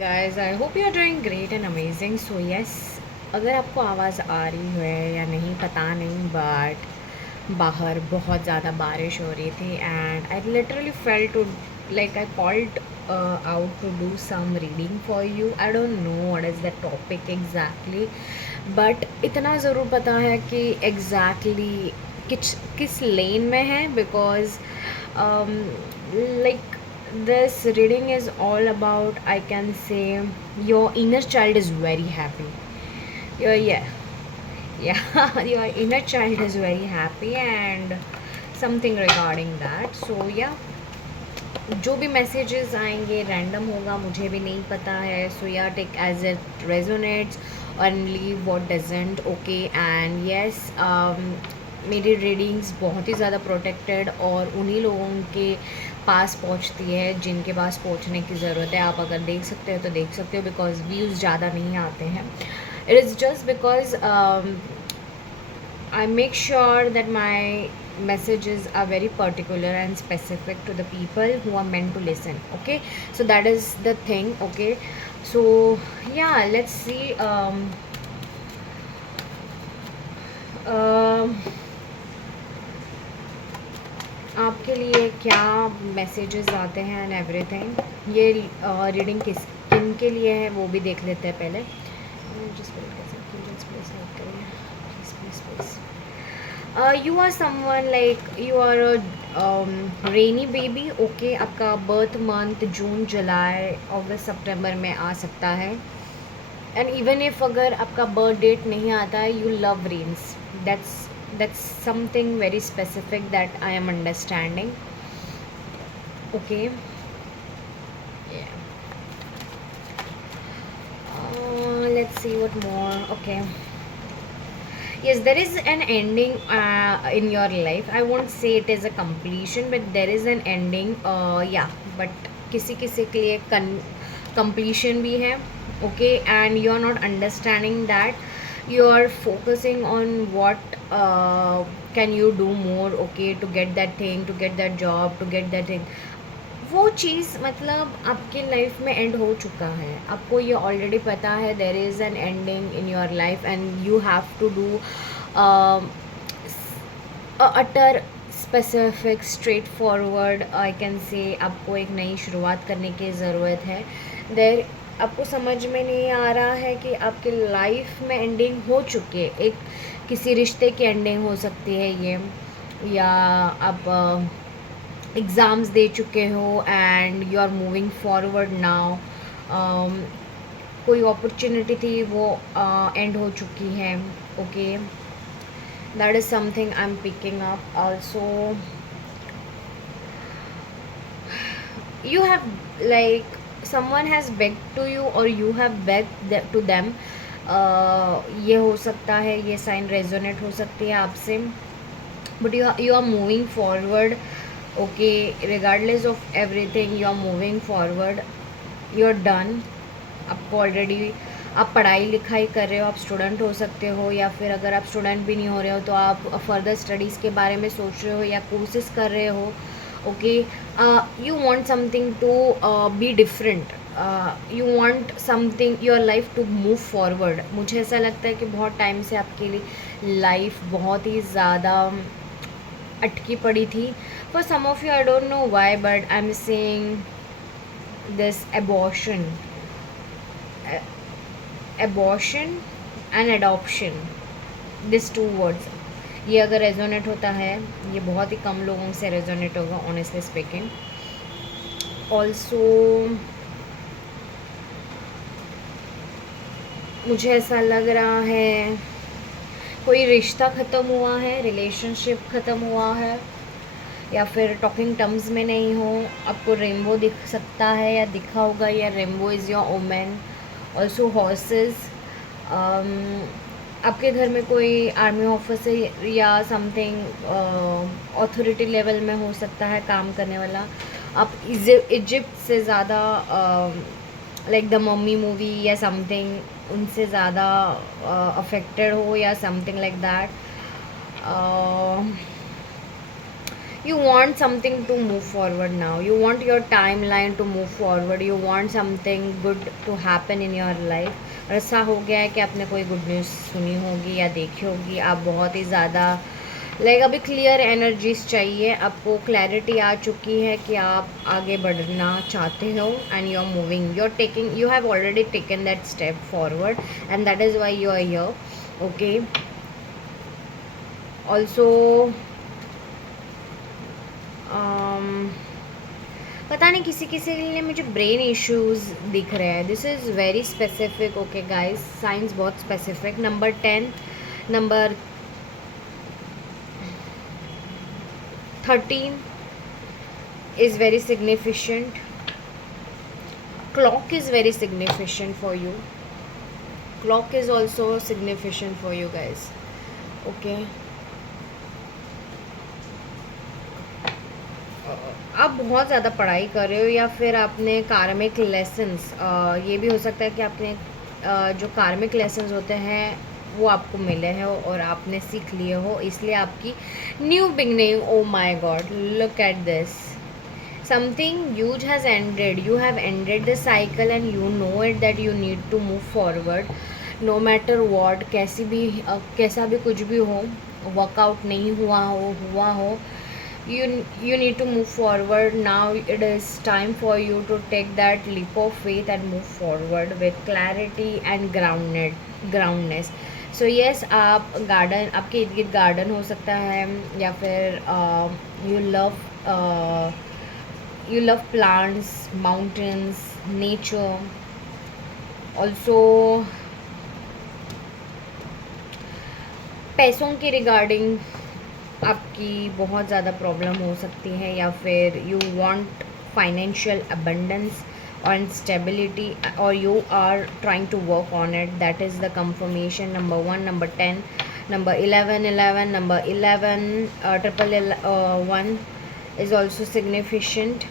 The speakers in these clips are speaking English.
Guys I hope you are doing great and amazing so yes. अगर आपको आवाज़ आ रही है या नहीं पता नहीं, बट बाहर बहुत ज़्यादा बारिश हो रही थी and I literally felt to like I called out to do some reading for you. I don't know what is the topic exactly, but इतना ज़रूर पता है कि एग्जैक्टली किस लेन में है, because like this reading is all about, I can say, your inner child is very happy. Yeah, your inner child is very happy and something regarding that. So yeah, जो भी मैसेजेस आएंगे random होगा, मुझे भी नहीं पता है. So या take as it resonates and leave what doesn't. Okay, and yes, मेरी रीडिंग्स बहुत ही ज़्यादा प्रोटेक्टेड और उन्हीं लोगों के पास पहुंचती है जिनके पास पहुंचने की ज़रूरत है. आप अगर देख सकते हो तो देख सकते हो, बिकॉज व्यूज़ ज़्यादा नहीं आते हैं. It is just because I make sure that my messages are very particular and specific to the people who are meant to listen. Okay, so that is the thing. Okay, so yeah, let's see. Um आपके लिए क्या messages आते हैं and everything. ये reading किन के लिए है वो भी देख लेते हैं पहले. जस्ट वेट कर सकते हैं, जस्ट प्लीज हेल्प करिए, please please please. You are someone like you are a rainy baby. Okay, आपका बर्थ मंथ जून जुलाई अगस्त सितंबर में आ सकता है. एंड इवन इफ अगर आपका बर्थ डेट नहीं आता है, you love rains. That's something very specific that I am understanding. Okay, let's see what more. Okay, yes, there is an ending in your life. I won't say it is a completion, but there is an ending. Yeah, but किसी किसी के लिए completion भी है. Okay, and you are not understanding that. You are focusing on what can you do more. Okay, to get that thing, to get that job, to get that thing. वो चीज़ मतलब आपके life में and हो चुका है. आपको ये already पता है there is an ending in your life and you have to do utter specific straight forward, I can say. आपको एक नई शुरुआत करने की ज़रूरत है. देर आपको समझ में नहीं आ रहा है कि आपके लाइफ में एंडिंग हो चुकी है. एक किसी रिश्ते की एंडिंग हो सकती है ये, या आप एग्ज़ाम्स दे चुके हो and you are moving forward now. कोई अपॉर्चुनिटी थी वो एंड हो चुकी है. Okay, that is something I am picking up also. You have like someone has begged to you or you have begged to them. ये हो सकता है, ये साइन रेजोनेट हो सकती है आपसे, but you are moving forward. Okay, regardless of everything you are moving forward. You are done. आपको ऑलरेडी आप पढ़ाई लिखाई कर रहे हो, आप स्टूडेंट हो सकते हो, या फिर अगर आप स्टूडेंट भी नहीं हो रहे हो तो आप फर्दर स्टडीज़ के बारे में सोच रहे हो या कोशिश कर रहे हो. Okay, you want something to be different. You want something your life to move forward. मुझे ऐसा लगता है कि बहुत टाइम से आपके लिए लाइफ बहुत ही ज़्यादा अटकी पड़ी थी. For some of you I don't know why, but I am saying this abortion and adoption, this two words. ये अगर रेजोनेट होता है, ये बहुत ही कम लोगों से रेजोनेट होगा ऑनेस्टली स्पीकिंग. ऑल्सो मुझे ऐसा लग रहा है कोई रिश्ता ख़त्म हुआ है, रिलेशनशिप ख़त्म हुआ है, या फिर टॉकिंग टर्म्स में नहीं हो. आपको रेनबो दिख सकता है या दिखा होगा, या rainbow is your omen. Also horses. आपके घर में कोई आर्मी ऑफिसर या समथिंग अथॉरिटी लेवल में हो सकता है काम करने वाला. आप इजिप्ट से ज़्यादा लाइक द मम्मी मूवी या समथिंग उनसे ज़्यादा अफेक्टेड हो या something like that. you want something to move forward now, you want your timeline to move forward, you want something good to happen in your life। और ऐसा हो गया है कि आपने कोई गुड न्यूज़ सुनी होगी या देखी होगी, आप बहुत ही ज़्यादा लाइक अभी क्लियर एनर्जीज चाहिए आपको, क्लैरिटी आ चुकी है कि आप आगे बढ़ना चाहते हो and you are moving, you are taking, you have already taken that step forward and that is why you are here. Okay, also पता नहीं किसी किसी के लिए मुझे ब्रेन इश्यूज दिख रहे हैं। This is very specific. Okay guys, science बहुत specific. Number 10, number 13 is very significant. Clock is very significant for you. Clock is also significant for you guys. Okay. आप बहुत ज़्यादा पढ़ाई कर रहे हो या फिर आपने कार्मिक लेसन्स, ये भी हो सकता है कि आपने जो कार्मिक लेसन्स होते हैं वो आपको मिले हैं और आपने सीख लिए हो, इसलिए आपकी new beginning. Oh my god, look at this, something huge has ended, you have ended the cycle and you know it that you need to move forward no matter what. कैसी भी कैसा भी कुछ भी हो, वर्कआउट नहीं हुआ हो, you need to move forward now. It is time for you to take that leap of faith and move forward with clarity and groundness. So yes, आप गार्डन, आपके इर्द गिर्द गार्डन हो सकता है या फिर you love plants, mountains, nature, also पैसों के रिगार्डिंग आपकी बहुत ज़्यादा प्रॉब्लम हो सकती है, या फिर यू वांट फाइनेंशियल अबंडेंस और स्टेबिलिटी और you are trying to work on it. That is the confirmation. Number 1, number 10, number 11, number 11, triple 1 is also significant.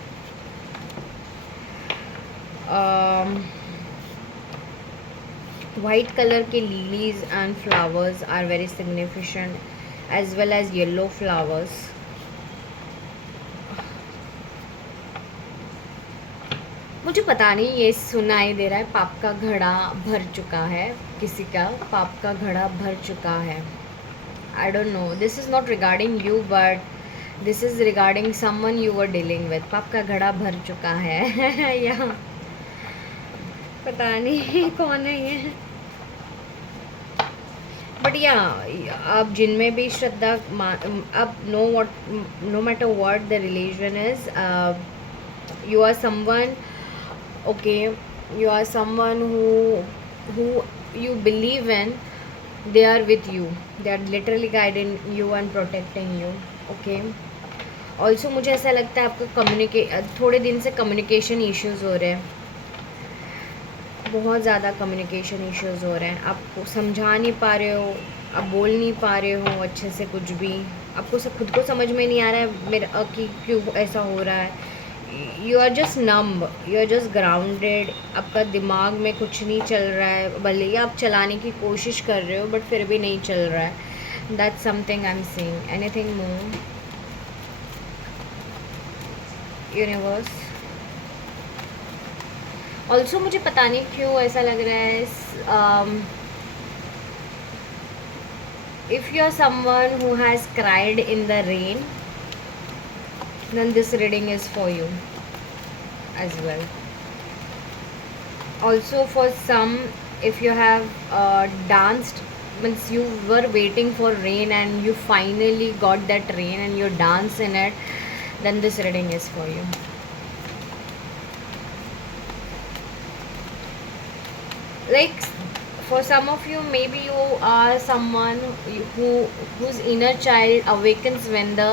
White color के lilies and flowers are very significant, as well as yellow flowers. मुझे पता नहीं, ये सुनाई दे रहा है पाप का घड़ा भर चुका है, किसी का पाप का घड़ा भर चुका है। आई don't no, this is not regarding you but this is regarding someone you were dealing with. पाप का घड़ा भर चुका है या पता नहीं कौन है ये, बट या आप जिनमें भी श्रद्धा, आप no matter what the religion is, you are someone, okay, you are someone who you believe in, they are with you, they are literally guiding you and protecting you. Okay, also मुझे ऐसा लगता है आपको थोड़े दिन से communication issues हो रहे हैं, बहुत ज़्यादा कम्युनिकेशन इश्यूज हो रहे हैं, आपको समझा नहीं पा रहे हो, आप बोल नहीं पा रहे हो अच्छे से कुछ भी, आपको खुद को समझ में नहीं आ रहा है मेरा कि क्यों ऐसा हो रहा है। You are just numb, you are just grounded, आपका दिमाग में कुछ नहीं चल रहा है, भले ही आप चलाने की कोशिश कर रहे हो बट फिर भी नहीं चल रहा है। That's something I am seeing. Anything more universe? Also मुझे पता नहीं क्यों ऐसा लग रहा है, if you are someone who has cried in the rain, then this reading is for you as well. Also for some, if you have danced, means you were waiting for rain and you finally got that rain and you dance in it, then this reading is for you. Like for some of you, maybe you are someone whose inner child awakens when the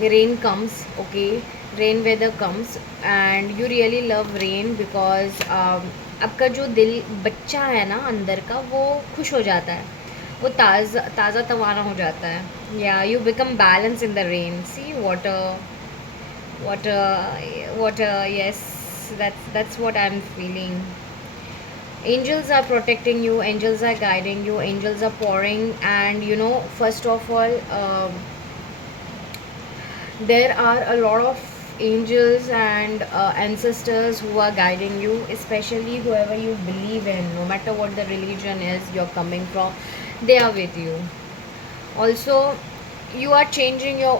rain comes. Okay, rain weather comes and you really love rain because आपका जो दिल बच्चा है ना अंदर का, वो खुश हो जाता है, वो ताज़ा तवाना हो जाता है। या you become balance in the rain, sea water, yes, that's what I'm feeling. Angels are protecting you, angels are guiding you, angels are pouring, and you know, first of all, There are a lot of angels and ancestors who are guiding you, especially whoever you believe in, no matter what the religion is you're coming from, they are with you. Also, you are changing your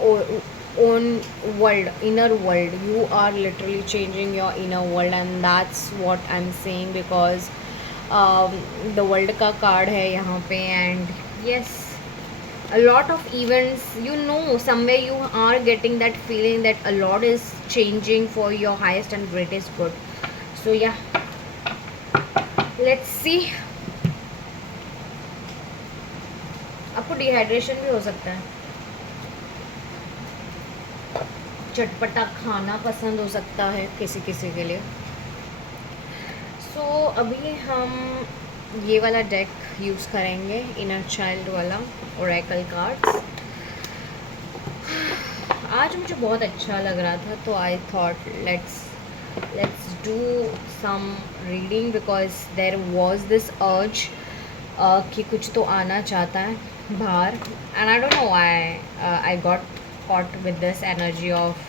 own world, inner world. You are literally changing your inner world, and that's what I'm saying, because the world का card है यहाँ पे, and yes, a lot of events, somewhere you are getting that feeling that a lot is changing for your highest and greatest good. So yeah, let's see. आपको dehydration भी हो सकता है, चटपटा खाना पसंद हो सकता है किसी किसी के लिए. सो अभी हम ये वाला डेक यूज़ करेंगे, इनर चाइल्ड वाला ओरेकल कार्ड्स. आज मुझे बहुत अच्छा लग रहा था, तो I thought let's do some reading, because there was this urge कि कुछ तो आना चाहता है बाहर. And I don't know I got caught with this energy of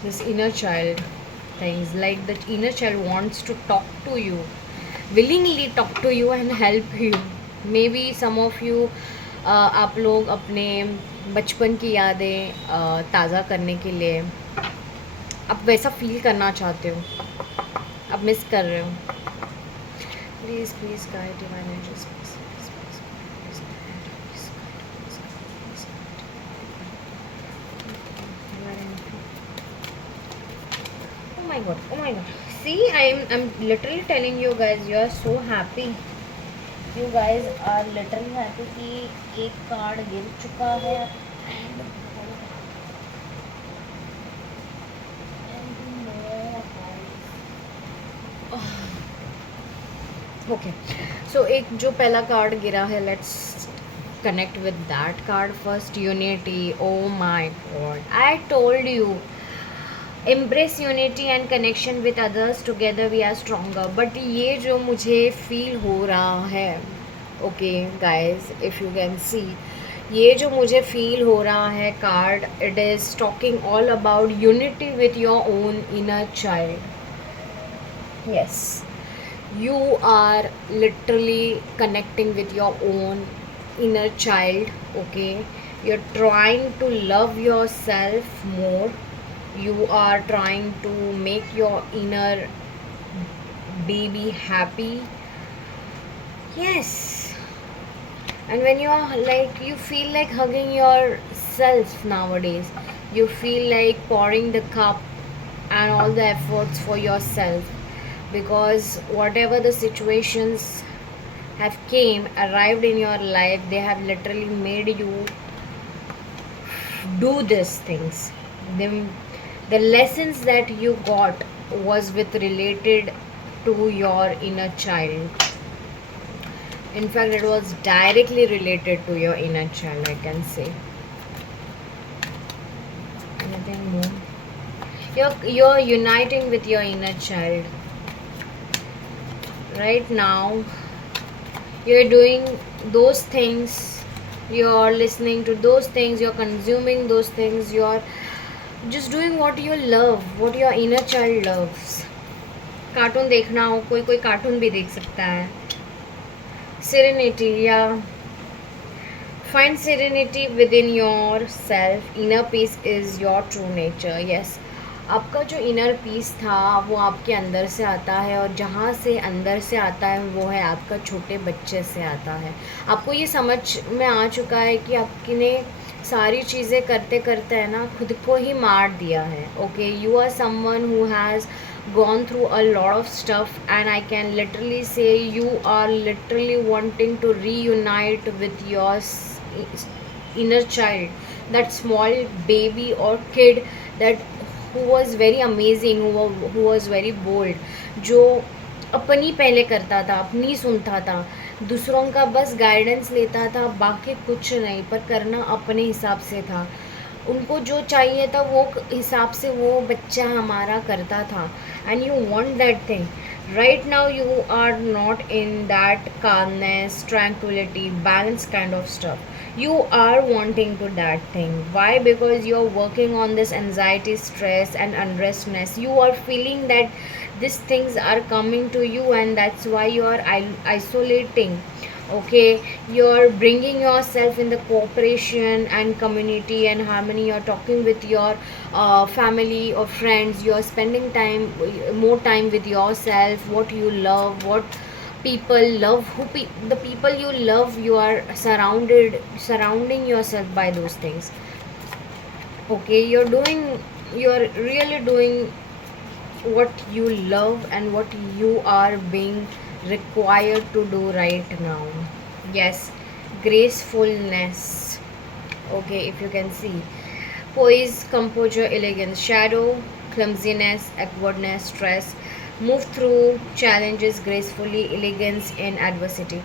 this inner child things, like the inner child wants to talk to you, willingly talk to you and help you. Maybe some of you आप लोग अपने बचपन की यादें ताज़ा करने के लिए आप वैसा फील करना चाहते हो, आप मिस कर रहे हो. Please please guide divine angels. Oh my god, see, I'm literally telling you guys, you are so happy, you guys are literally happy कि एक कार्ड गिर चुका है. and ओके, सो एक जो पहला कार्ड गिरा है, let's connect with that card first. Unity. Oh my god, I told you, embrace unity and connection with others, together we are stronger. But ये जो मुझे फील हो रहा है, okay guys, if you can see, ये जो मुझे feel हो रहा है card, it is talking all about unity with your own inner child. yes, you are literally connecting with your own inner child. Okay, you're trying to love yourself more, you are trying to make your inner baby happy. Yes, and when you're like, you feel like hugging yourself nowadays, you feel like pouring the cup and all the efforts for yourself, because whatever the situations have arrived in your life, they have literally made you do these things. The lessons that you got was with related to your inner child. In fact, it was directly related to your inner child, I can say. Anything more? You're uniting with your inner child right now. You're doing those things, you're listening to those things, you're consuming those things, you're just doing what you love, what your inner child loves. Cartoon देखना हो, कोई कोई cartoon भी देख सकता है. serenity, yeah, find serenity within yourself. Inner peace is your true nature. Yes, आपका जो इनर पीस था वो आपके अंदर से आता है, और जहाँ से अंदर से आता है वो है आपका छोटे बच्चे से आता है. आपको ये समझ में आ चुका है कि आपने सारी चीज़ें करते करते है ना खुद को ही मार दिया है. Okay, you are someone who has gone through a lot of stuff, and I can literally say you are literally wanting to reunite with your inner child, that small baby or kid that who was very amazing, who was very bold, जो अपनी पहले करता था, अपनी सुनता था, दूसरों का बस गाइडेंस लेता था, बाकी कुछ नहीं, पर करना अपने हिसाब से था. उनको जो चाहिए था वो हिसाब से वो बच्चा हमारा करता था. And you want that thing, Right now you are not in that calmness, tranquility, balance kind of stuff. You are wanting to that thing. Why? Because you're working on this anxiety, stress and unrestness. You are feeling that these things are coming to you, and that's why you are isolating. Okay, you're bringing yourself in the cooperation and community and harmony. You're talking with your family or friends. You're spending time, more time with yourself, what you love, what people love, the people you love. You are surrounding yourself by those things. Okay, you're really doing what you love and what you are being required to do right now. Yes, gracefulness. Okay, if you can see, poise, composure, elegance, shadow, clumsiness, awkwardness, stress, move through challenges gracefully, elegance in adversity.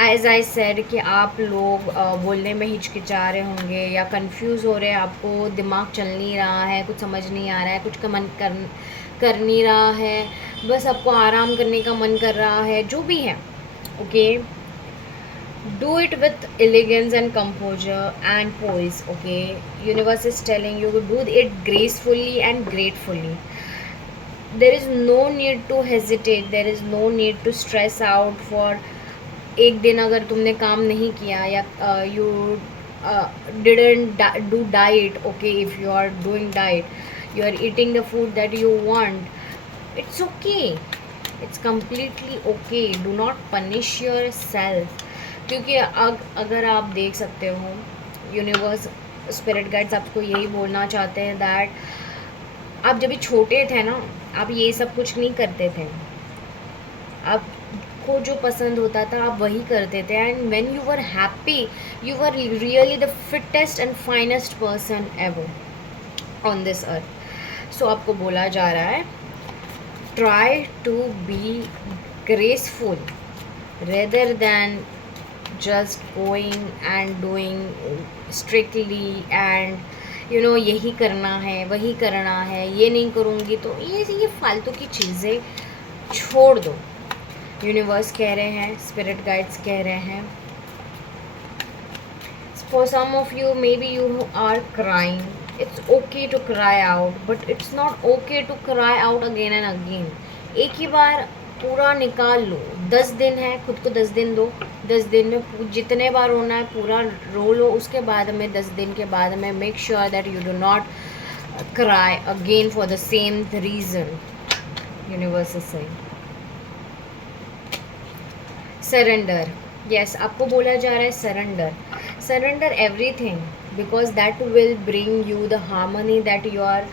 As I said कि आप लोग बोलने में हिचकिचा रहे होंगे या confuse हो रहे हैं, आपको दिमाग चल नहीं रहा है, कुछ समझ नहीं आ रहा है, कुछ का मन कर नहीं रहा है, बस आपको आराम करने का मन कर रहा है, जो भी है. Okay, do it with elegance and composure and poise. Okay, universe is telling you to do it gracefully and gratefully. There is no need to hesitate, there is no need to stress out for एक दिन अगर तुमने काम नहीं किया या you didn't do diet. Okay, if you are doing diet, you are eating the food that you want, it's okay, it's completely okay. Do not punish yourself. क्योंकि अगर आप देख सकते हो, यूनिवर्स, स्पिरिट गाइड्स आपको यही बोलना चाहते हैं दैट आप जब भी छोटे थे ना, आप ये सब कुछ नहीं करते थे. आपको जो पसंद होता था आप वही करते थे, and when you were happy, you were really the fittest and finest person ever on this earth. So आपको बोला जा रहा है, try to be graceful rather than just going and doing strictly and यही करना है, वही करना है, ये नहीं करूँगी तो ये फालतू की चीज़ें छोड़ दो. यूनिवर्स कह रहे हैं, स्पिरिट गाइड्स कह रहे हैं, for some of you maybe you are crying. It's okay to cry out, but it's not okay to cry out again and again. एक ही बार पूरा निकाल लो. 10 दिन है, खुद को 10 दिन दो. 10 दिन में जितने बार रोना है पूरा रो लो. उसके बाद में 10 दिन के बाद में make sure that you do not cry again for the same reason. Universe is saying surrender. Yes, आपको बोला जा रहा है surrender. Surrender everything, because that will bring you the harmony that you are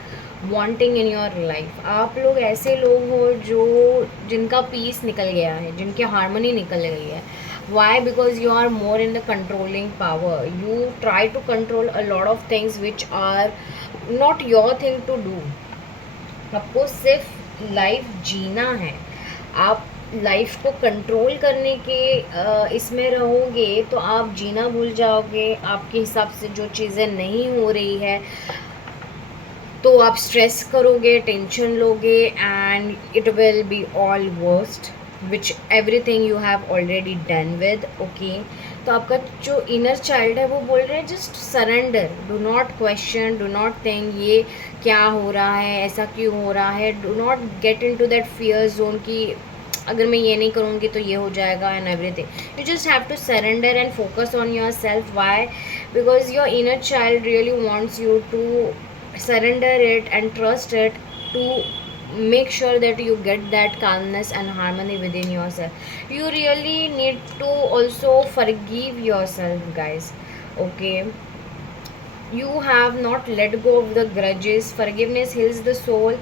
wanting in your life. आप लोग ऐसे लोग हो जिनका पीस निकल गया है, जिनकी हार्मनी निकल गई है. Why? Because you are more in the controlling power. You try to control a lot of things which are not your thing to do. आपको सिर्फ लाइफ जीना है. आप लाइफ को कंट्रोल करने के इसमें रहोगे तो आप जीना भूल जाओगे. आपके हिसाब से जो चीज़ें नहीं हो रही है तो आप स्ट्रेस करोगे, टेंशन लोगे, and it will be all worst which everything you have already done with. Okay, तो आपका जो इनर चाइल्ड है वो बोल रहे हैं just surrender. Do not question, do not think ये क्या हो रहा है, ऐसा क्यों हो रहा है. Do not get into that fear zone कि अगर मैं ये नहीं करूँगी तो ये हो जाएगा and everything. You just have to surrender and focus on yourself. Why? Because your inner child really wants you to surrender it and trust it to make sure that you get that calmness and harmony within yourself. You really need to also forgive yourself, guys. Okay, you have not let go of the grudges. Forgiveness heals the soul,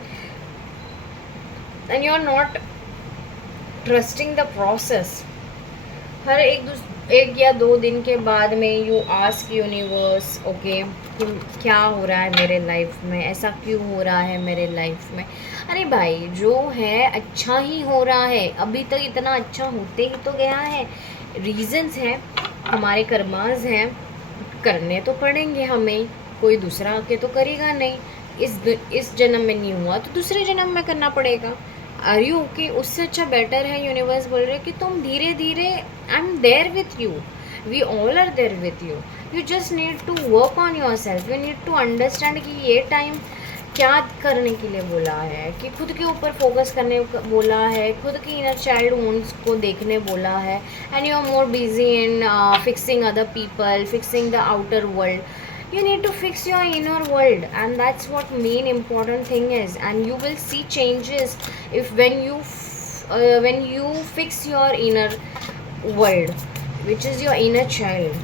and you're not trusting the process. हर एक या 2 दिन के बाद में you ask universe, okay, क्या हो रहा है मेरे लाइफ में, ऐसा क्यों हो रहा है मेरे लाइफ में. अरे भाई, जो है अच्छा ही हो रहा है. अभी तक इतना अच्छा होते ही तो गया है. रीजंस हैं, हमारे कर्मास हैं, करने तो पड़ेंगे हमें. कोई दूसरा आके तो करेगा नहीं. इस जन्म में नहीं हुआ तो दूसरे जन्म में करना पड़ेगा. Are you okay? उससे अच्छा बेटर है, यूनिवर्स बोल रहे कि तुम धीरे धीरे, I am there with you, we all are there with you, you just need to work on yourself, you need to understand कि ये टाइम क्या करने के लिए बोला है, कि खुद के ऊपर फोकस करने बोला है, खुद की इनर चाइल्ड वुंड्स को देखने बोला है, and you are more busy in fixing other people, fixing the outer world. You need to fix your inner world, and that's what main important thing is, and you will see changes if when you fix your inner world, which is your inner child.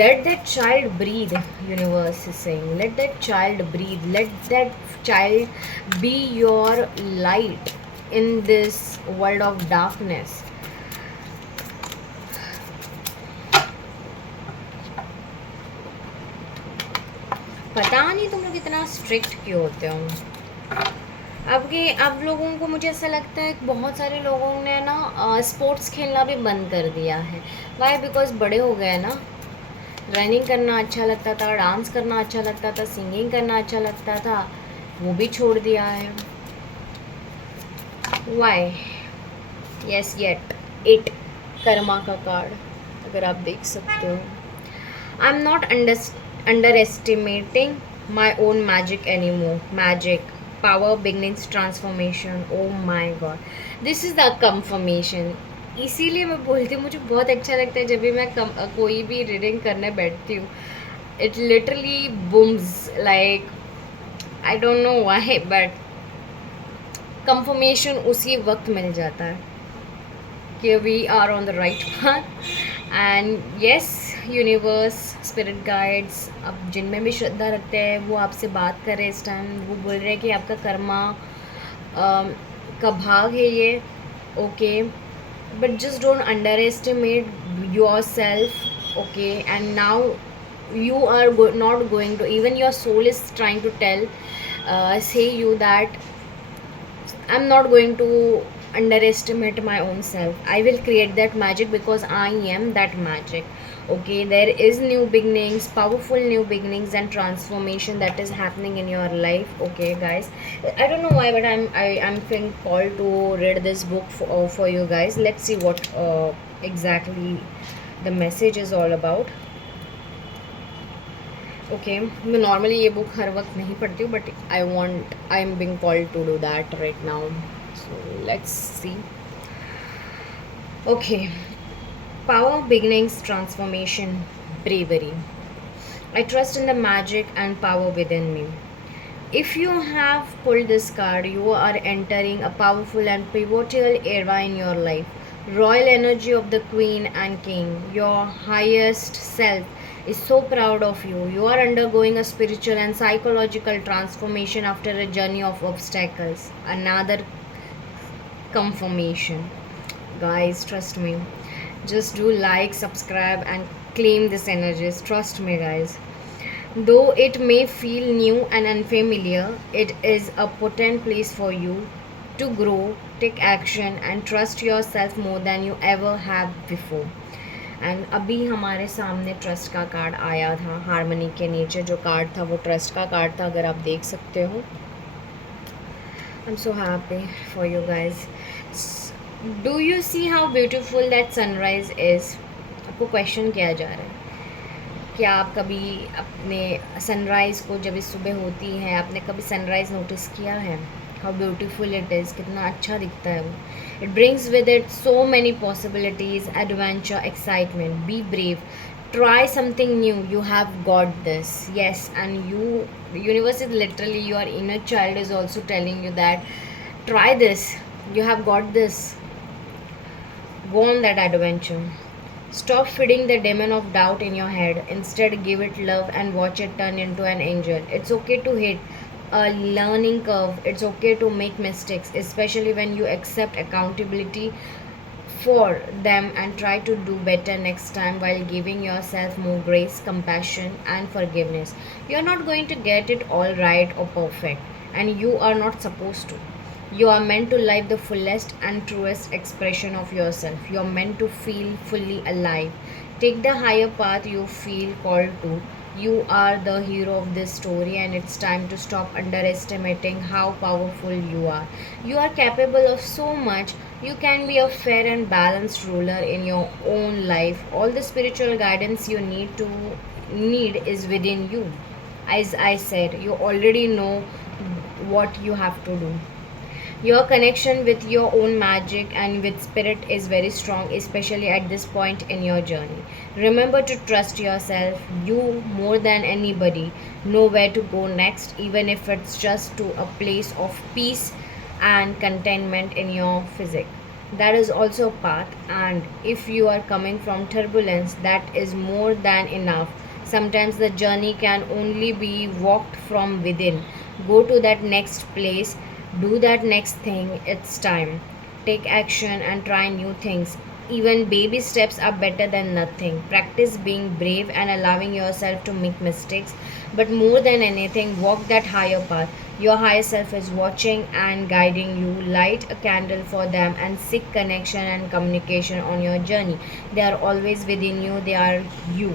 Let that child breathe, universe is saying. Let that child breathe. Let that child be your light in this world of darkness. पता नहीं तुम लोग इतना strict क्यों होते हो. अब लोगों को, मुझे ऐसा लगता है कि बहुत सारे लोगों ने ना स्पोर्ट्स खेलना भी बंद कर दिया है. वाई? बिकॉज बड़े हो गए ना. रनिंग करना अच्छा लगता था, डांस करना अच्छा लगता था, सिंगिंग करना अच्छा लगता था, वो भी छोड़ दिया है. Why? Yes, yet it, karma का कार्ड अगर आप देख सकते हो. I am not underestimating my own magic any more. Magic, power, beginnings, transformation. Oh my god, this is the confirmation. इसीलिए मैं बोलती हूँ, मुझे बहुत अच्छा लगता है जब भी मैं कोई भी रीडिंग करने बैठती हूँ. It literally booms, like I don't know why, but confirmation उसी वक्त मिल जाता है कि we are on the right path. And yes, universe, spirit guides, अब जिनमें भी श्रद्धा रखते हैं वो आपसे बात कर रहे हैं इस टाइम. वो बोल रहे हैं कि आपका कर्मा का भाग है ये. Okay, but just don't underestimate yourself. Okay, and now you are not going to, even your soul is trying to say you that I'm not going to underestimate my own self. I will create that magic because I am that magic. Okay, there is new beginnings, powerful new beginnings and transformation that is happening in your life. Okay guys, I don't know why, but I'm feeling called to read this book for you guys. Let's see what exactly the message is all about. Okay, मैं normally ये book हर वक्त नहीं पढ़ती हूँ, but I am being called to do that right now. So let's see. Okay, power, beginnings, transformation, bravery. I trust in the magic and power within me. If you have pulled this card, you are entering a powerful and pivotal era in your life. Royal energy of the Queen and King. Your highest self is so proud of you. You are undergoing a spiritual and psychological transformation after a journey of obstacles. Another confirmation. Guys, trust me. Just do like, subscribe, and claim this energies. Trust me, guys. Though it may feel new and unfamiliar, it is a potent place for you to grow, take action, and trust yourself more than you ever have before. And अभी हमारे सामने trust का card आया था. Harmony के नीचे जो card था वो ट्रस्ट का कार्ड था, अगर आप देख सकते हो. I am so happy for you guys. Do you see how beautiful that sunrise is? आपको क्वेश्चन किया जा रहा है, क्या आप कभी अपने सनराइज़ को, जब इस सुबह होती है, आपने कभी सनराइज़ नोटिस किया है? हाउ ब्यूटीफुल इट इज़, कितना अच्छा दिखता है वो. It brings with it so many possibilities, adventure, excitement. Be brave, try something new, you have got this. Yes, and universe is literally, your inner child is also telling you that try this, you have got this. Go on that adventure. Stop feeding the demon of doubt in your head. Instead, give it love and watch it turn into an angel. It's okay to hit a learning curve. It's okay to make mistakes, especially when you accept accountability for them and try to do better next time while giving yourself more grace, compassion, and forgiveness. You're not going to get it all right or perfect, and you are not supposed to. You are meant to live the fullest and truest expression of yourself. You are meant to feel fully alive. Take the higher path you feel called to. You are the hero of this story, and it's time to stop underestimating how powerful you are. You are capable of so much. You can be a fair and balanced ruler in your own life. All the spiritual guidance you need is within you. As I said, you already know what you have to do. Your connection with your own magic and with spirit is very strong, especially at this point in your journey. Remember to trust yourself. You, more than anybody, know where to go next, even if it's just to a place of peace and contentment in your physique. That is also a path, and if you are coming from turbulence, that is more than enough. Sometimes the journey can only be walked from within. Go to that next place, do that next thing. It's time. Take action and try new things. Even baby steps are better than nothing. Practice being brave and allowing yourself to make mistakes. But more than anything, walk that higher path. Your higher self is watching and guiding you. Light a candle for them and seek connection and communication on your journey. They are always within you, they are you.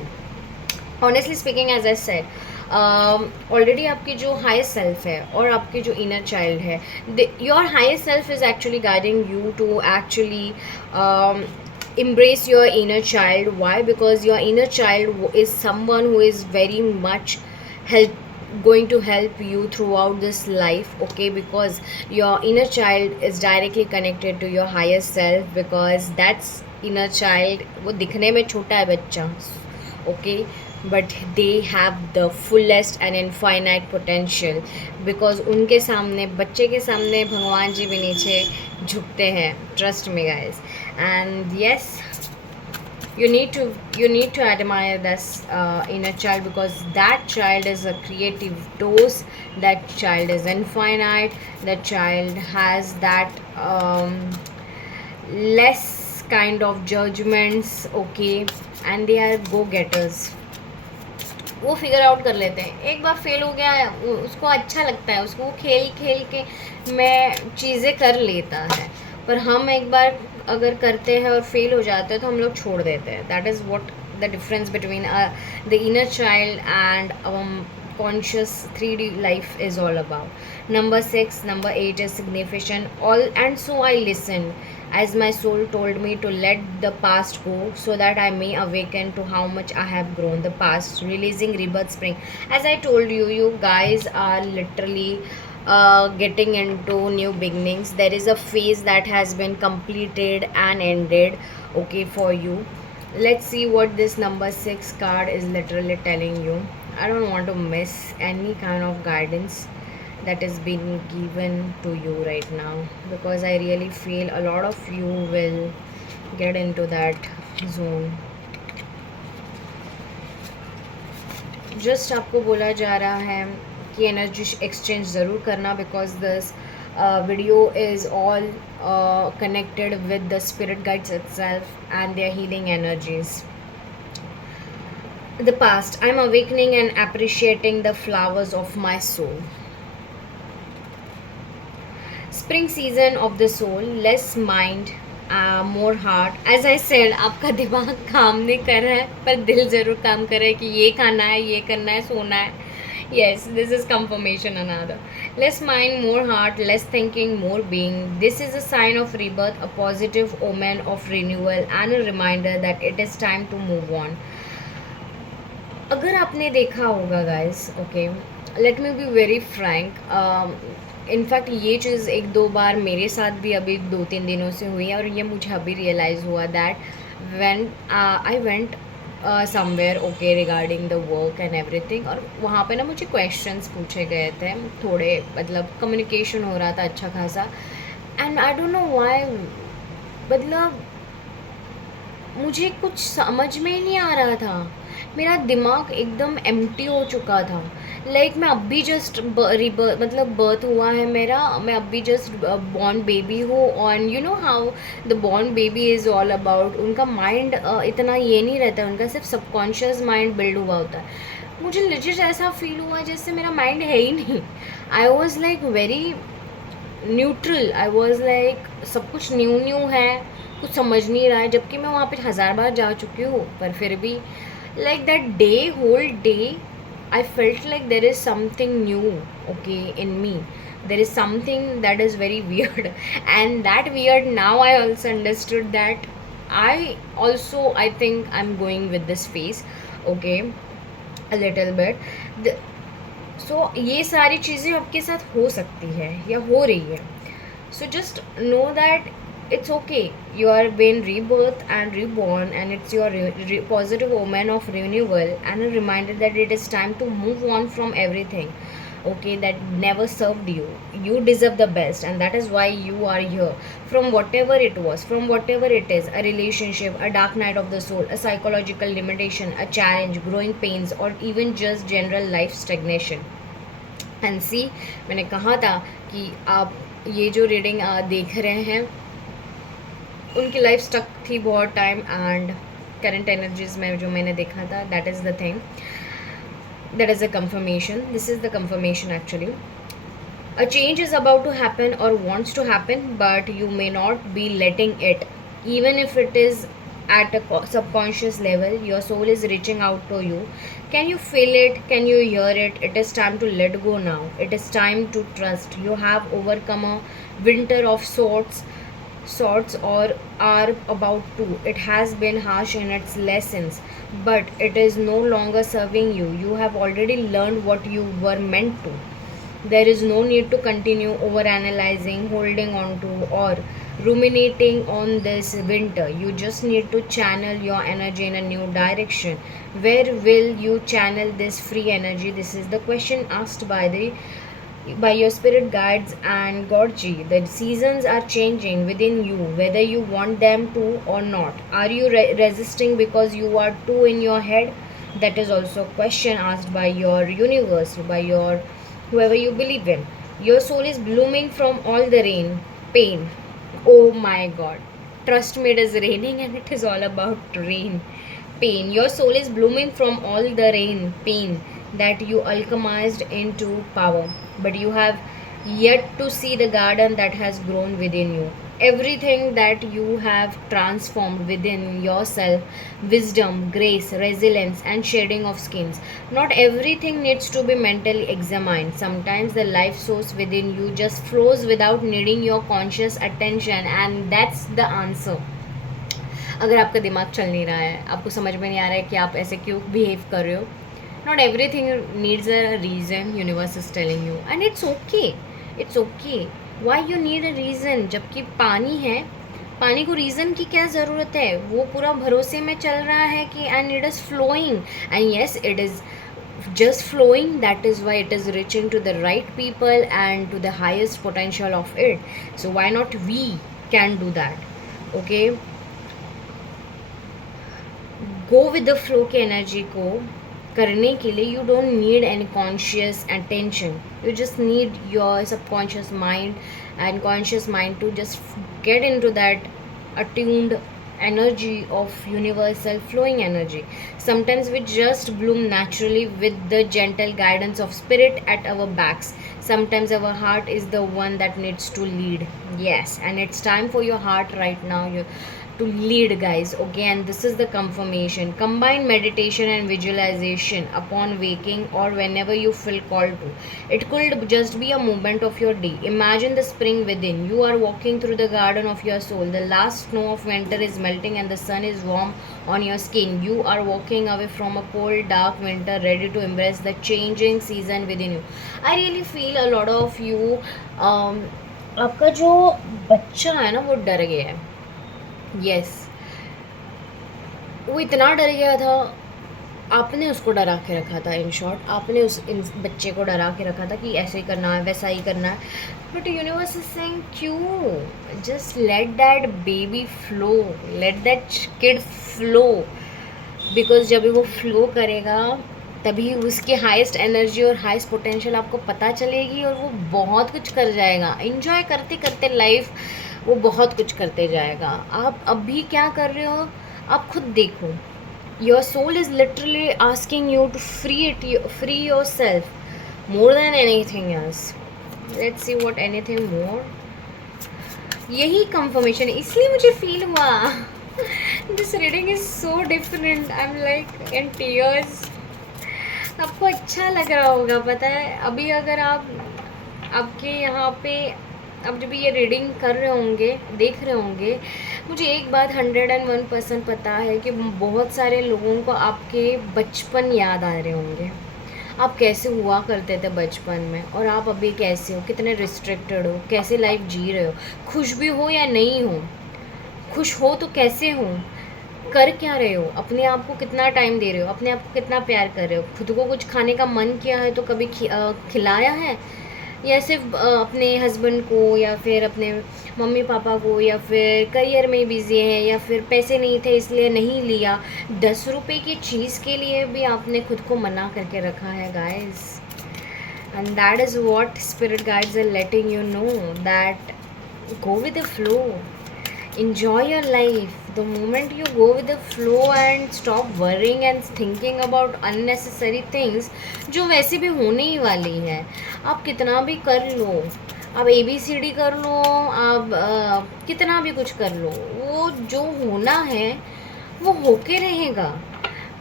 Honestly speaking as I said already आपकी जो higher self है और आपकी जो inner child है, your higher self is actually guiding you to actually embrace your inner child. Why? Because your inner child is someone who is very much help going to help you throughout this life. Okay, because your inner child is directly connected to your higher self, because that's inner child वो दिखने में छोटा है बच्चा, okay, but they have the fullest and infinite potential, because उनके सामने, बच्चे के सामने भगवान जी भी नीचे झुकते हैं. Trust me guys. And yes, you need to admire this inner child, because that child is a creative dose, that child is infinite, that child has that less kind of judgments. Okay, and they are go getters. वो figure out कर लेते हैं. एक बार fail हो गया, उसको अच्छा लगता है, उसको वो खेल खेल के मैं चीज़ें कर लेता है. पर हम एक बार अगर करते हैं और फेल हो जाते हैं तो हम लोग छोड़ देते हैं. That is what the difference between the inner child and conscious 3D life is all about. Number 6, number 8 is significant. All and so I listened as my soul told me to let the past go, so that I may awaken to how much I have grown. The past, releasing rebirth spring. As I told you, you guys are literally getting into new beginnings. There is a phase that has been completed and ended, okay, for you. Let's see what this number 6 card is literally telling you. I don't want to miss any kind of guidance that is being given to you right now, because I really feel a lot of you will get into that zone. Just आपको बोला जा रहा है कि energy exchange ज़रूर करना, because this video is all connected with the spirit guides itself and their healing energies. The past, I'm awakening and appreciating the flowers of my soul. Spring season of the soul, less mind, more heart. As I said, आपका दिमाग काम नहीं कर रहा है पर दिल ज़रूर काम कर रहा है कि ये खाना है, ये करना है, सोना है. Yes, this is confirmation another. Less mind, more heart, less thinking, more being. This is a sign of rebirth, a positive omen of renewal, and a reminder that it is time to move on. अगर आपने देखा होगा guys, okay, let me be very Frank, in fact ये चीज़ एक दो बार मेरे साथ भी अभी 2-3 दिनों से हुई है, और ये मुझे अभी रियलाइज़ हुआ that when I went somewhere, okay, regarding the work and everything, और वहाँ पे ना मुझे क्वेश्चंस पूछे गए थे, थोड़े मतलब कम्युनिकेशन हो रहा था अच्छा खासा, and I don't know why, मतलब मुझे कुछ समझ में ही नहीं आ रहा था. मेरा दिमाग एकदम एम्प्टी हो चुका था. लाइक मैं अभी जस्ट मतलब बर्थ हुआ है मेरा, मैं अभी जस्ट बॉर्न बेबी हूँ, और you know how the born baby is all about, उनका माइंड इतना ये नहीं रहता, उनका सिर्फ सबकॉन्शियस माइंड बिल्ड हुआ होता है. मुझे लिजिट ऐसा फील हुआ जैसे मेरा माइंड है ही नहीं. I was like very neutral. I was like सब कुछ न्यू न्यू है, कुछ समझ नहीं रहा है, जबकि मैं वहाँ पे 1000 बार जा चुकी हूँ, पर फिर भी like that day, whole day I felt like there is something new, okay, in me. There is something that is very weird. And that weird, now I also understood that I think I'm going with this phase, okay, a little bit. The, so ये सारी चीज़ें आपके साथ हो सकती है या हो रही है. So just know that it's okay. You are being rebirth and reborn, and it's your positive omen of renewal and a reminder that it is time to move on from everything. Okay, that never served you. You deserve the best, and that is why you are here. From whatever it was, from whatever it is, a relationship, a dark night of the soul, a psychological limitation, a challenge, growing pains, or even just general life stagnation. And see, मैंने कहा था कि आप ये जो reading देख रहे हैं, उनकी लाइफ स्टक थी बहुत टाइम, एंड करंट एनर्जीज में जो मैंने देखा था, that is the thing, that is the confirmation. This is the confirmation actually. A change is about to happen or wants to happen, but you may not be letting it. Even if it is at a subconscious level, your soul is reaching out to you. Can you feel it? Can you hear it? It is time to let go now. It is time to trust. You have overcome a winter of sorts or are about to. It has been harsh in its lessons, but it is no longer serving you. You have already learned what you were meant to. There is no need to continue over analyzing, holding on to, or ruminating on this winter. You just need to channel your energy in a new direction. Where will you channel this free energy? This is the question asked by your spirit guides and Godji. The seasons are changing within you, whether you want them to or not. Are you resisting because you are too in your head? That is also a question asked by your universe, by your whoever you believe in. Your soul is blooming from all the rain, pain. Oh my god. Trust me, it is raining and it is all about rain. Pain. Your soul is blooming from all the rain, pain that you alchemized into power. But you have yet to see the garden that has grown within you. Everything that you have transformed within yourself, wisdom, grace, resilience, and shedding of skins. Not everything needs to be mentally examined. Sometimes the life source within you just flows without needing your conscious attention, and that's the answer. अगर आपका दिमाग चल नहीं रहा है, आपको समझ में नहीं आ रहा है कि आप ऐसे क्यों बिहेव कर रहे हो, not everything needs a reason. Universe is telling you, and it's okay. It's okay. Why you need a reason? जबकि पानी है, पानी को रीज़न की क्या ज़रूरत है? वो पूरा भरोसे में चल रहा है कि and it is flowing, and yes, it is just flowing. That is why it is reaching to the right people and to the highest potential of it. So why not we can do that? Okay, go with the flow की energy को करने के लिए you don't need any conscious attention. You just need your subconscious mind and conscious mind to just get into that attuned energy of universal flowing energy. Sometimes we just bloom naturally with the gentle guidance of spirit at our backs. Sometimes our heart is the one that needs to lead. Yes, and it's time for your heart right now to lead, guys. Okay, and this is the confirmation. Combine meditation and visualization upon waking or whenever you feel called to. It could just be a moment of your day. Imagine the spring within. You are walking through the garden of your soul. The last snow of winter is melting and the sun is warm on your skin. You are walking away from a cold dark winter, ready to embrace the changing season within you. I really feel a lot of you आपका जो बच्चा है ना, वो डर गया है. Yes, वो इतना डर गया था, आपने उसको डरा के रखा था. इन शॉर्ट, आपने इन बच्चे को डरा के रखा था कि ऐसे ही करना है, वैसा ही करना है. बट यूनिवर्स इज सेइंग क्यों? Just let that baby flow, let that kid flow. Because जब वो फ्लो करेगा तभी उसकी हाईएस्ट एनर्जी और हाईएस्ट पोटेंशियल आपको पता चलेगी, और वो बहुत कुछ कर जाएगा. इन्जॉय करते करते लाइफ वो बहुत कुछ करते जाएगा. आप अभी क्या कर रहे हो आप खुद देखो. Your soul is literally asking you to free yourself more than anything else. Let's see what anything more. यही कंफर्मेशन है, इसलिए मुझे फील हुआ. This reading is so different. I am like in tears. आपको अच्छा लग रहा होगा, पता है। अभी अगर आप आपके यहाँ पे आप जब ये रीडिंग कर रहे होंगे, देख रहे होंगे, मुझे एक बात 101% पता है कि बहुत सारे लोगों को आपके बचपन याद आ रहे होंगे। आप कैसे हुआ करते थे बचपन में, और आप अभी कैसे हो, कितने रिस्ट्रिक्टेड हो, कैसे लाइफ जी रहे हो, खुश भी हो या नहीं हो, खुश हो तो कैसे हो, कर क्या रहे हो, अपने आप को कितना टाइम दे रहे हो, अपने आप को कितना प्यार कर रहे हो, खुद को कुछ खाने का मन किया है तो कभी खिलाया है, या सिर्फ अपने हस्बैंड को या फिर अपने मम्मी पापा को, या फिर करियर में बिजी है, या फिर पैसे नहीं थे इसलिए नहीं लिया। 10 रुपए की चीज़ के लिए भी आपने खुद को मना करके रखा है guys. And that is what spirit guides are letting you know, that go with the flow, enjoy your life. The moment you go with the flow and stop worrying and thinking about unnecessary things, जो वैसे भी होने ही वाली है, आप कितना भी कर लो, आप ABCD कर लो, आप कितना भी कुछ कर लो, वो जो होना है वो होके रहेगा।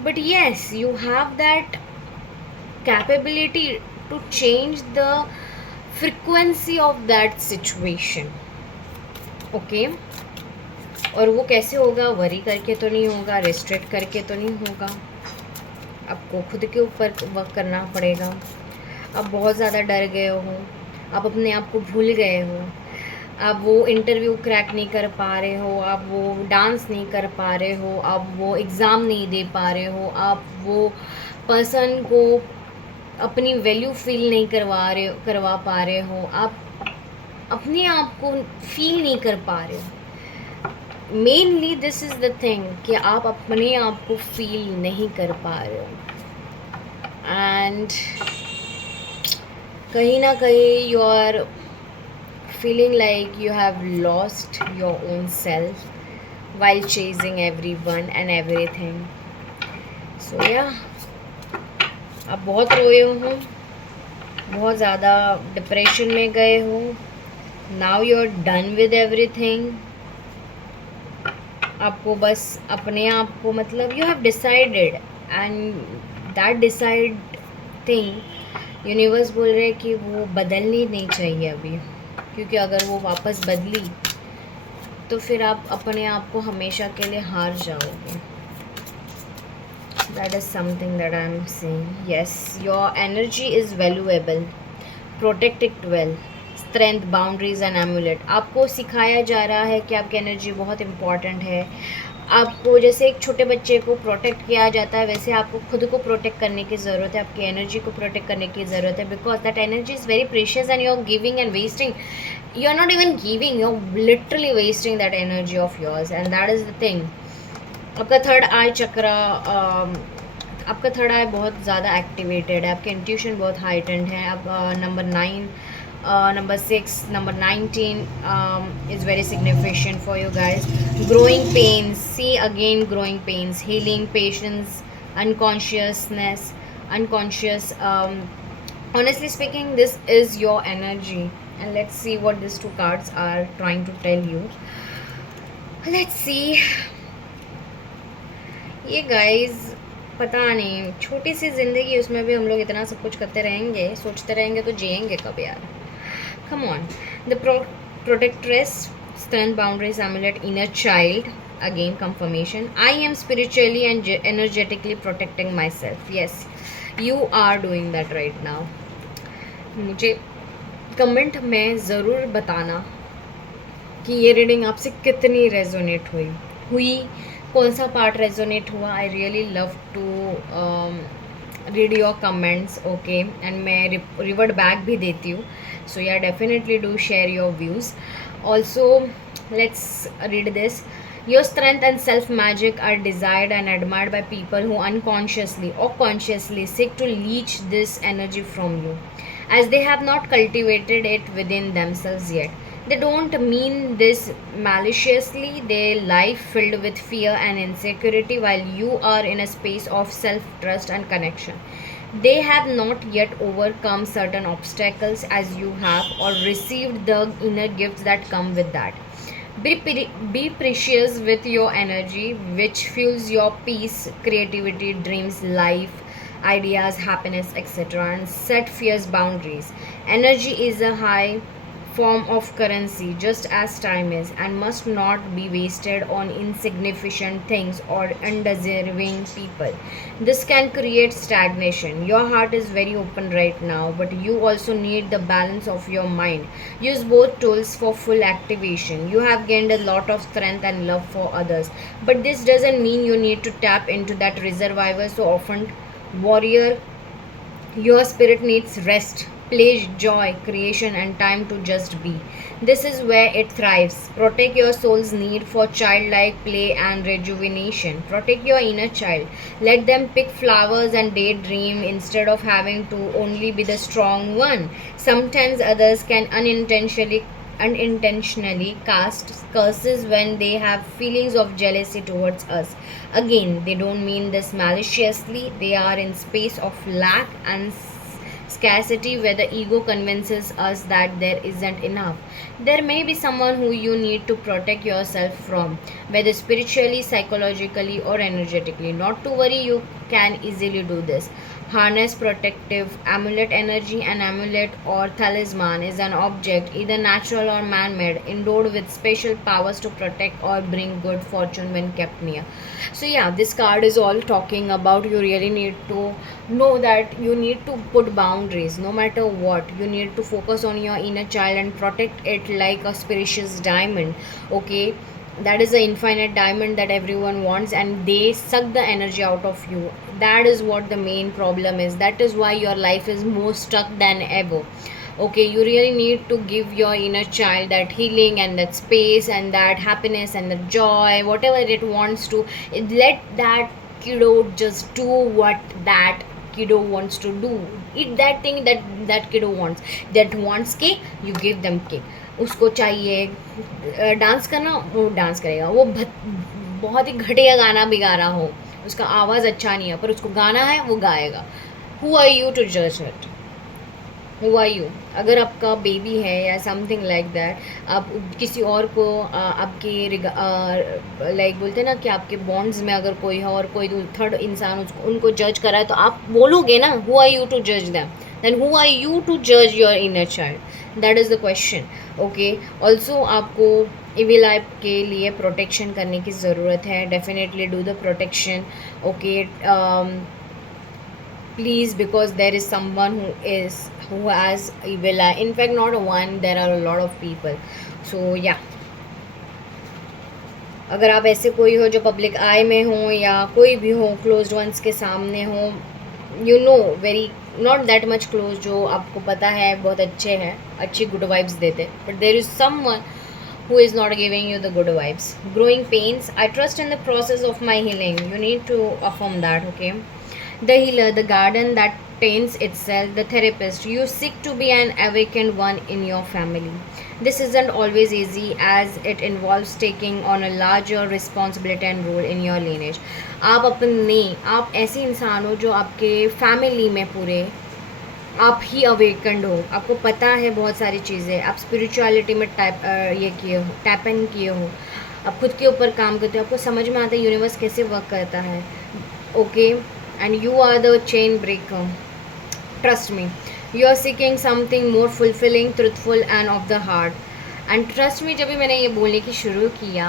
But yes, you have that capability to change the frequency of that situation. Okay और वो कैसे होगा, वरी करके तो नहीं होगा, रेस्ट्रिक्ट करके तो नहीं होगा, आपको खुद के ऊपर वर्क करना पड़ेगा। आप बहुत ज़्यादा डर गए हो, आप अपने आप को भूल गए हो, आप वो इंटरव्यू क्रैक नहीं कर पा रहे हो, आप वो डांस नहीं कर पा रहे हो, आप वो एग्ज़ाम नहीं दे पा रहे हो, आप वो पर्सन को अपनी वैल्यू फील नहीं करवा पा रहे हो, आप अपने आप को फील नहीं कर पा रहे हो। Mainly this is the thing कि आप अपने आप को फील नहीं कर पा रहे हो, एंड कहीं ना कहीं you are feeling like you have lost your own self while chasing everyone and everything. So yeah, आप बहुत रोए हो, बहुत ज़्यादा डिप्रेशन में गए हो, now you are done with everything. आपको बस अपने आप को मतलब you have decided, and that decide thing universe बोल रहे कि वो बदलनी नहीं चाहिए अभी, क्योंकि अगर वो वापस बदली तो फिर आप अपने आप को हमेशा के लिए हार जाओगे। That is something that I am saying. Yes, your energy is valuable, protect it well. Strength, boundaries and emulate. आपको सिखाया जा रहा है कि आपकी एनर्जी बहुत इंपॉर्टेंट है। आपको जैसे एक छोटे बच्चे को प्रोटेक्ट किया जाता है, वैसे आपको खुद को प्रोटेक्ट करने की ज़रूरत है, आपकी एनर्जी को प्रोटेक्ट करने की ज़रूरत है, because that energy is very precious and you are giving and wasting. You are not even giving, you are literally wasting that energy of yours, and that is the thing. आपका third eye chakra, आपका third आई बहुत ज़्यादा activated है, आपके intuition बहुत heightened है। आप number 9, number 6, number 19 is very significant for you guys. Growing pains, see again, growing pains, healing, patience, unconsciousness, unconscious. Honestly speaking, this is your energy, and let's see what these two cards are trying to tell you. Let's see. ये guys, पता नहीं, छोटी सी ज़िंदगी, उसमें भी हम लोग इतना सब कुछ करते रहेंगे, सोचते रहेंगे तो जिएंगे कब यार। Come on. The protectress, strength, boundaries, amulet, inner child. Again, confirmation. I am spiritually and energetically protecting myself. Yes, you are doing that right now. मुझे कमेंट में ज़रूर बताना कि ये रीडिंग आपसे कितनी रेजोनेट हुई, कौन सा पार्ट रेजोनेट हुआ। I really love to read your comments, okay, and मैं revert back भी देती हूँ, so yeah, definitely do share your views. Also, let's read this. Your strength and self magic are desired and admired by people who unconsciously or consciously seek to leech this energy from you, as they have not cultivated it within themselves yet. They don't mean this maliciously. Their life filled with fear and insecurity, while you are in a space of self-trust and connection. They have not yet overcome certain obstacles as you have, or received the inner gifts that come with that. Be precious with your energy, which fuels your peace, creativity, dreams, life, ideas, happiness, etc., and set fierce boundaries. Energy is a high form of currency, just as time is, and must not be wasted on insignificant things or undeserving people. This can create stagnation. Your heart is very open right now, but you also need the balance of your mind. Use both tools for full activation. You have gained a lot of strength and love for others, but this doesn't mean you need to tap into that reservoir so often. Warrior, your spirit needs rest, play, joy, creation, and time to just be. This is where it thrives. Protect your soul's need for childlike play and rejuvenation. Protect your inner child. Let them pick flowers and daydream instead of having to only be the strong one. Sometimes others can unintentionally cast curses when they have feelings of jealousy towards us. Again, they don't mean this maliciously, they are in space of lack and scarcity where the ego convinces us that there isn't enough. There may be someone who you need to protect yourself from, whether spiritually, psychologically, or energetically. Not to worry, you can easily do this. Harness protective amulet energy. An amulet or talisman is an object, either natural or man made, endowed with special powers to protect or bring good fortune when kept near. So, yeah, this card is all talking about you really need to know that you need to put boundaries no matter what. You need to focus on your inner child and protect it like a precious diamond. Okay, that is the infinite diamond that everyone wants, and they suck the energy out of you. That is what the main problem is. That is why your life is more stuck than ever. Okay, you really need to give your inner child that healing and that space and that happiness and the joy, whatever it wants to. Let that kiddo just do what that kiddo wants to do. Eat that thing that that kiddo wants. That wants cake, you give them cake. उसको चाहिए dance करना, वो dance करेगा. वो बहुत ही घटिया गाना भी गा रहा हो, उसका आवाज़ अच्छा नहीं है, पर उसको गाना है, वो गाएगा. हु आर यू टू जज इट? Who are you? अगर आपका बेबी है या समथिंग लाइक दैट, आप किसी और को आपके लाइक बोलते हैं ना कि आपके बॉन्ड्स में अगर कोई है और कोई थर्ड इंसान उसको उनको जज करा है, तो आप बोलोगे ना हु आर यू टू जज them? Then who are you to जज your inner child? That is the question. Okay, also आपको इविल आई के लिए प्रोटेक्शन करने की ज़रूरत है. Definitely do the protection. Okay, please, because there is someone who has evil eye. In fact, not one, there are a lot of people. So yeah, अगर आप ऐसे कोई हो जो पब्लिक आई में हो या कोई भी हो क्लोज्ड वंस के सामने हो, you know very not that much close, जो आपको पता है बहुत अच्छे हैं, अच्छी गुड वाइब्स देते, but there is someone who is not giving you the good vibes. Growing pains. I trust in the process of my healing. You need to affirm that, okay? The healer, the garden that tends itself, the therapist. You seek to be an awakened one in your family. This isn't always easy as it involves taking on a larger responsibility and role in your lineage. आप ऐसे इंसान हो जो आपके family में पूरे आप ही awakened हो, आपको पता है बहुत सारी चीज़ें, आप स्पिरिचुअलिटी में टैप इन किए हो, आप खुद के ऊपर काम करते हो, आपको समझ में आता है यूनिवर्स कैसे वर्क करता है. Okay, and you are the chain breaker. Trust me, you are seeking something more fulfilling, truthful and of the heart. And trust me, जब भी मैंने ये बोलने की शुरू किया,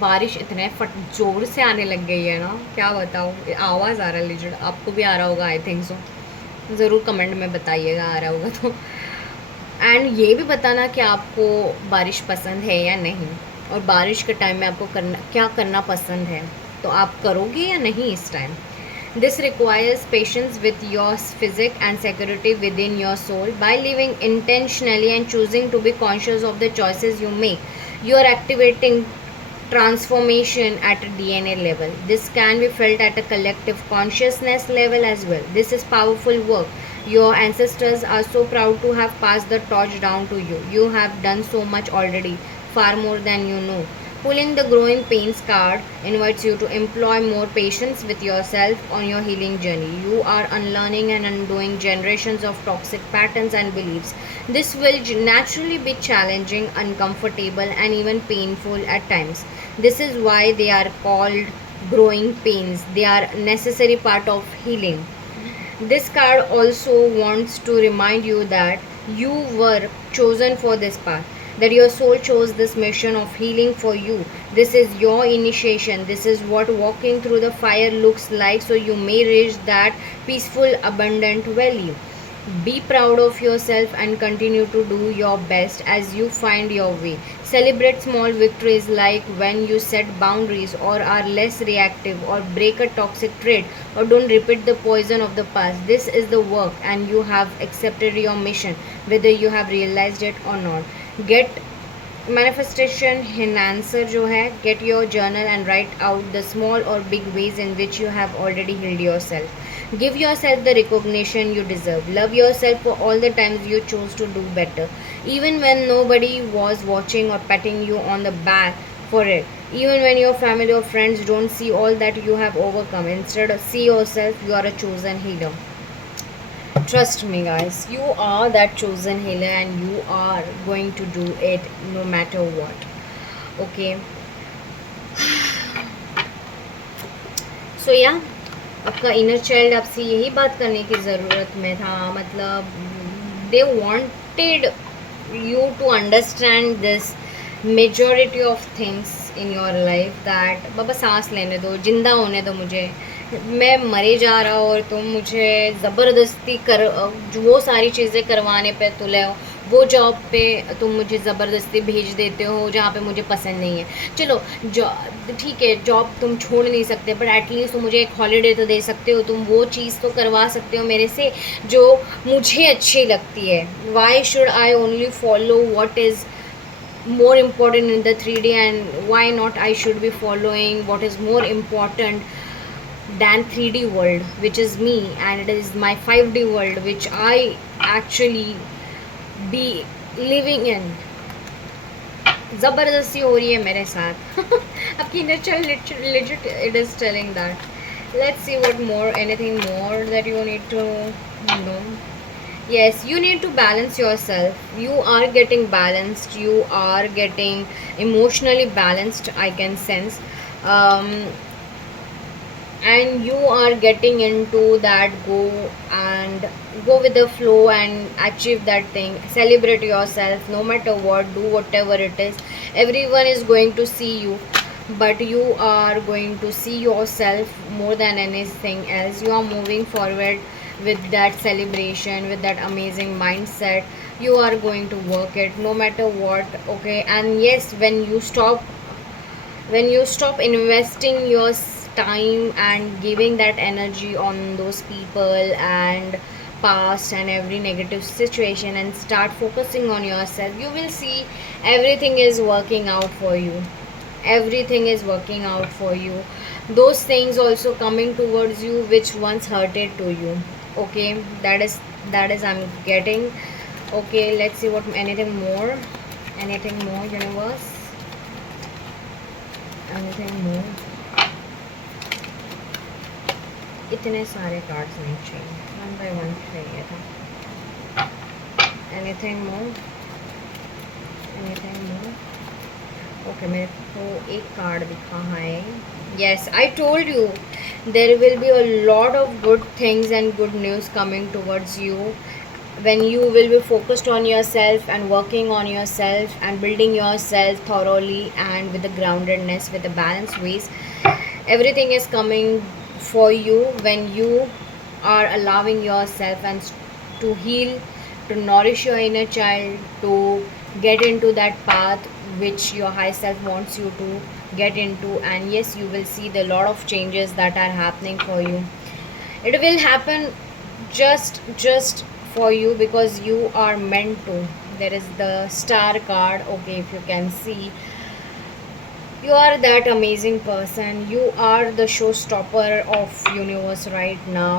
बारिश इतने जोर से आने लग गई है ना, क्या बताऊँ. आवाज़ आ रहा है लिजिट, आपको भी आ रहा होगा आई थिंक सो. ज़रूर कमेंट में बताइएगा आ रहा होगा तो. एंड ये भी बताना कि आपको बारिश पसंद है या नहीं, और बारिश के टाइम में आपको क्या करना पसंद है, तो आप करोगे या नहीं इस time. This requires patience with your physique and security within your soul. By living intentionally and choosing to be conscious of the choices you make, you are activating transformation at a DNA level. This can be felt at a collective consciousness level as well. This is powerful work. Your ancestors are so proud to have passed the torch down to you. You have done so much already, far more than you know. Pulling the growing pains card invites you to employ more patience with yourself on your healing journey. You are unlearning and undoing generations of toxic patterns and beliefs. This will naturally be challenging, uncomfortable, and even painful at times. This is why they are called growing pains. They are a necessary part of healing. This card also wants to remind you that you were chosen for this path, that your soul chose this mission of healing for you. This is your initiation. This is what walking through the fire looks like, so you may reach that peaceful, abundant valley. Be proud of yourself and continue to do your best as you find your way. Celebrate small victories like when you set boundaries or are less reactive or break a toxic trait or don't repeat the poison of the past. This is the work and you have accepted your mission whether you have realized it or not. Get manifestation enhancer जो है, get your journal and write out the small or big ways in which you have already healed yourself. Give yourself the recognition you deserve. Love yourself for all the times you chose to do better, even when nobody was watching or patting you on the back for it. Even when your family or friends don't see all that you have overcome, instead of see yourself, you are a chosen healer. Trust me, guys, you are that chosen healer and you are going to do it no matter what. Okay, so yeah, आपका inner child आपसे यही बात करने की ज़रूरत में था. मतलब they wanted you to understand this majority of things in your life, that बाबा सांस लेने दो, जिंदा होने दो मुझे, मैं मरे जा रहा हूँ और तुम मुझे ज़बरदस्ती कर वो सारी चीज़ें करवाने पे तुले हो, वो जॉब पे तुम मुझे ज़बरदस्ती भेज देते हो जहाँ पे मुझे पसंद नहीं है. चलो ठीक है, जॉब तुम छोड़ नहीं सकते बट एटलीस्ट तुम मुझे एक हॉलीडे तो दे सकते हो, तुम वो चीज़ तो करवा सकते हो मेरे से जो मुझे अच्छी लगती है. Why should I only follow what is more important in the 3D, and why not I should be following what is more important than 3D world, which is me, and it is my 5D world which I actually be living in. ज़बरदस्ती हो रही है मेरे साथ. आपकी nature legit it is telling that. Let's see what more, anything more that you need to know. Yes, you need to balance yourself. You are getting balanced. You are getting emotionally balanced, I can sense. Um, and you are getting into that go with the flow and achieve that thing. Celebrate yourself no matter what, do whatever it is. Everyone is going to see you, but you are going to see yourself more than anything else. You are moving forward with that celebration, with that amazing mindset. You are going to work it no matter what. Okay, and yes, when you stop investing your time and giving that energy on those people and past and every negative situation and start focusing on yourself, you will see everything is working out for you. Everything is working out for you. Those things also coming towards you which once hurted to you. Okay, that is I'm getting. Okay, let's see what anything more, universe, anything more. इतने सारे cards नहीं चाहिए, one by one चाहिए था. Anything more, okay, मेरे को एक card दिखा है. Yes, I told you there will be a lot of good things and good news coming towards you when you will be focused on yourself and working on yourself and building yourself thoroughly and with the groundedness, with the balanced ways. Everything is coming for you when you are allowing yourself and to heal, to nourish your inner child, to get into that path which your high self wants you to get into. And yes, you will see the lot of changes that are happening for you. It will happen just for you because you are meant to. There is the star card. Okay, if you can see, you are that amazing person. You are the showstopper of universe right now.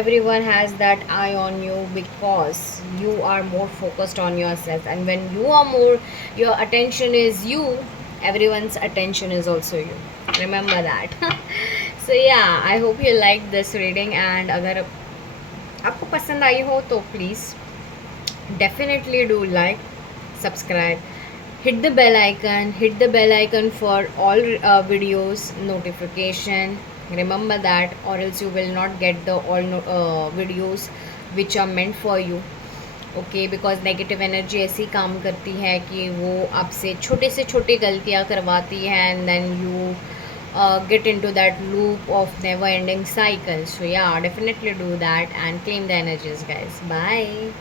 Everyone has that eye on you because you are more focused on yourself, and when you are more, your attention is you, everyone's attention is also you. Remember that. So yeah, I hope you like this reading, and अगर आपको पसंद आई हो तो please definitely do like, subscribe, hit the bell icon for all videos notification. Remember that, or else you will not get the all videos which are meant for you. Okay, because negative energy ऐसी काम करती है कि वो आपसे छोटे से छोटे गलतियाँ करवाती है, and then you get into that loop of never ending cycle. So yeah, definitely do that and claim the energies, guys. Bye.